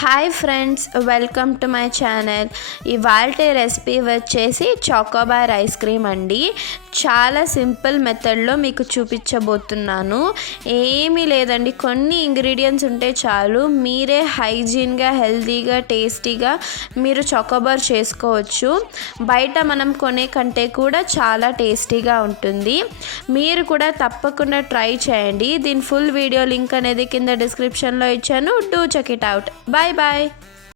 Hi friends, welcome to my channel. ఇవాల్టి recipe వచ్చేసి Choco Bar ice cream అండి. చాలా సింపుల్ మెథడ్లో మీకు చూపించబోతున్నాను. ఏమీ లేదండి, కొన్ని ఇంగ్రీడియంట్స్ ఉంటే చాలు, మీరే హైజీన్గా, హెల్తీగా, టేస్టీగా మీరు చాకోబార్ చేసుకోవచ్చు. బయట మనం కొనే కంటే కూడా చాలా టేస్టీగా ఉంటుంది. మీరు కూడా తప్పకుండా ట్రై చేయండి. దీని ఫుల్ వీడియో లింక్ అనేది కింద డిస్క్రిప్షన్లో ఇచ్చాను. Do check it out. Bye bye.